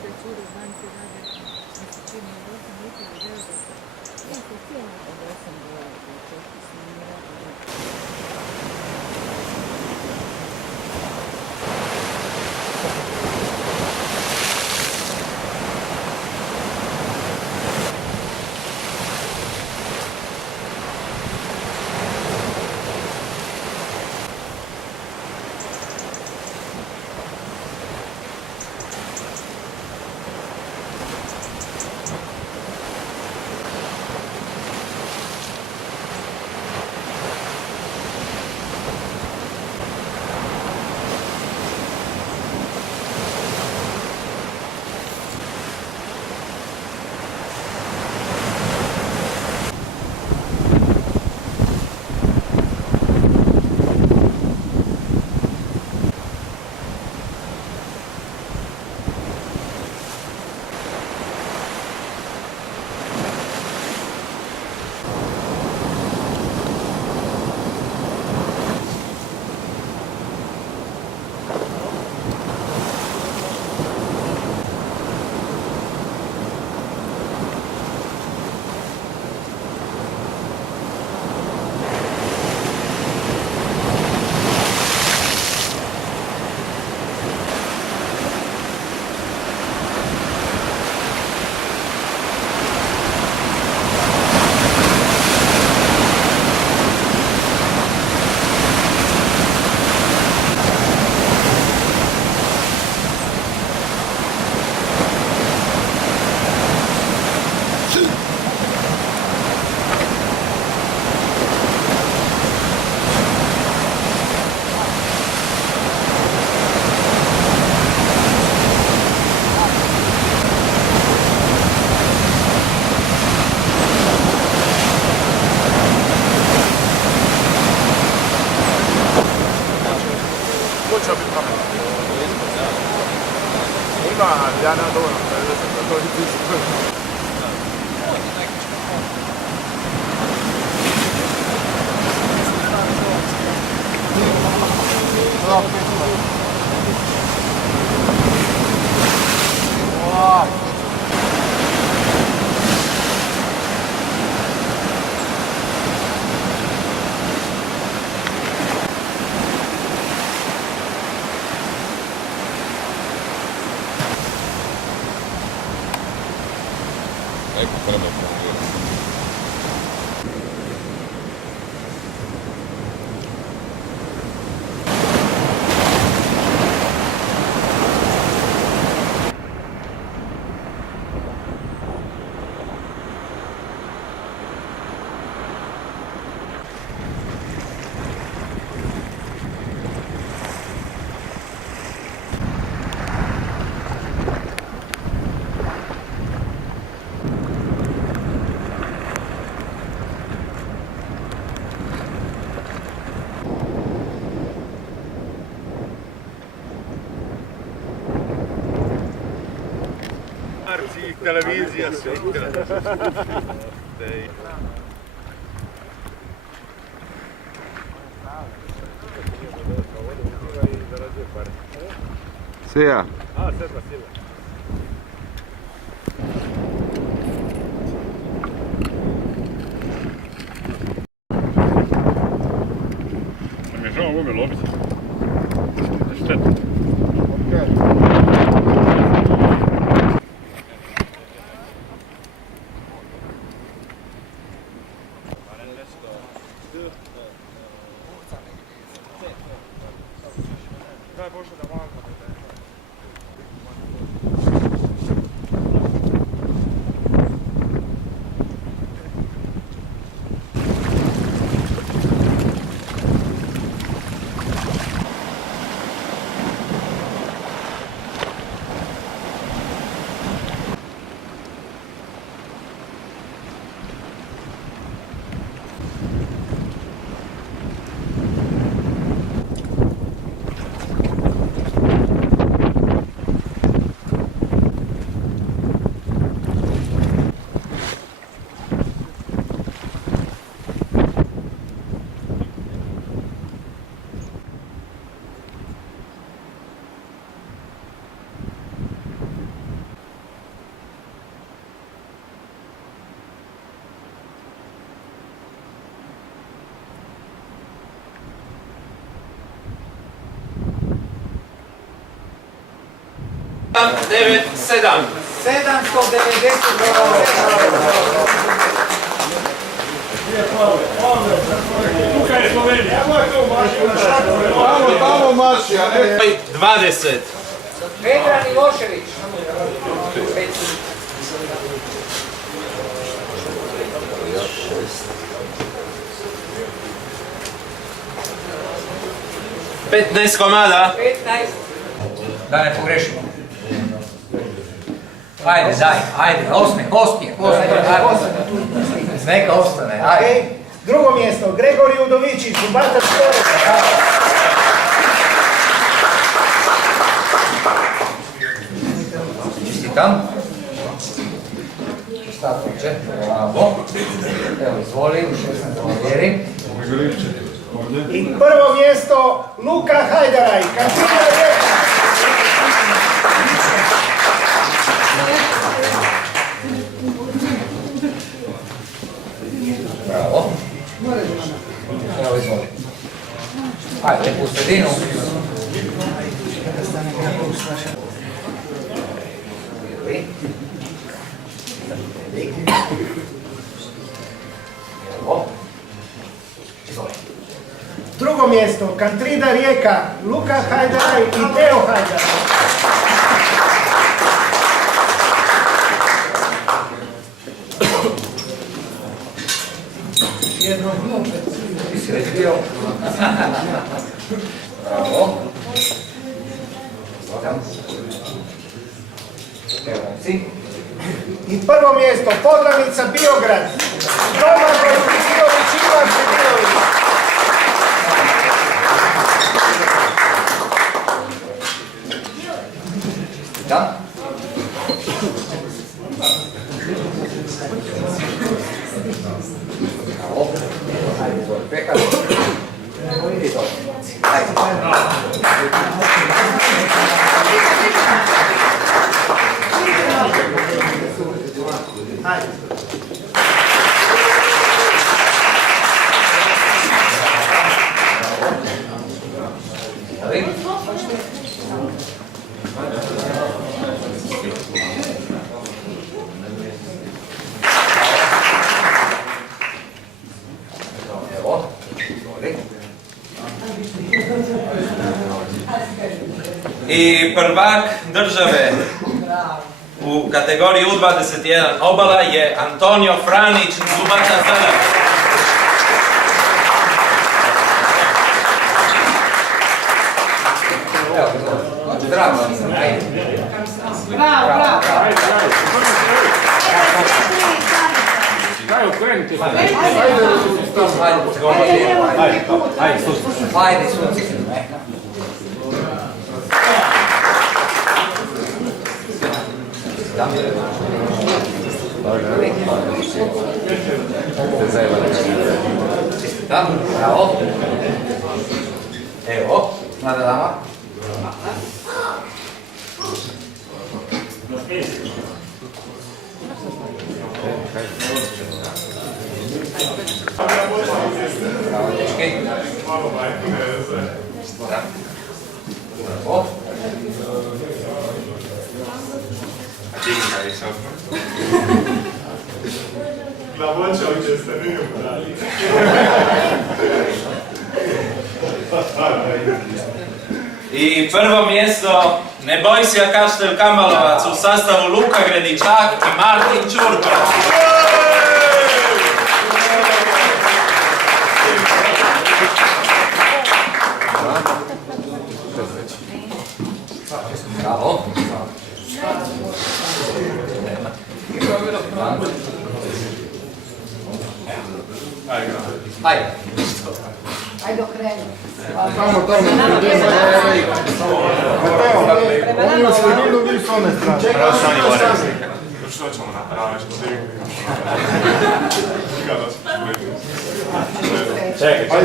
te cure u banci rade, mi se čini od 8 ujutro do 9 ujutro. Ja se cijelo od 8 do 4 snimira. Ja na dovoljno, to je ti. Ecco, quello è Televizija se Sija. Mi je žao ovome loviti. Šteta. Daj Bože da valno. Tamo marši, a ne... 20. Vedran Ivošević. 15 komada. 15. Da ne pogrešimo. Ajde, ajde, osmi, neka ostane, ajde. Drugo mjesto, Gregorij Udovičić, Batac Koreka. Čestitam. Šta tuče? Bravo. Evo, izvoli, u 16. vjeri. I prvo mjesto, Luka Hajdaraj, Kantina Rijeka. Bravo. Evo, izvoli. Ajde, u sredinu. Evo. Izvoli. Drugo mjesto, Kantrida Rijeka, Luka Hajdaraj i Teo Hajdaraj. Isredio. Bravo. Evo si. I prvo mjesto, Podravnica Biograd, Domagoj Sidović, Ivan Sidilović. Da. Bravo. Ajde, izvoli pekar. Izvoli. Ajde. Evo, izvoli. I prvak države u kategoriji U21 obala je Antonio Franić, Zubača Zadar. Evo, zdravo. Bravo, bravo. Ajde, sunci. Da, bravo. Evo, mlada dama. Bravo, dečki. Bravo. I prvo mjesto Nebojsija Kaštel Kamalovac u sastavu Luka Gredičak i Martin Čurko. Bravo. Ajde. Ajde okreni. Tamo, oni u sredinu, vi s one strane. Što ćemo napraviti, što digni? Čekaj.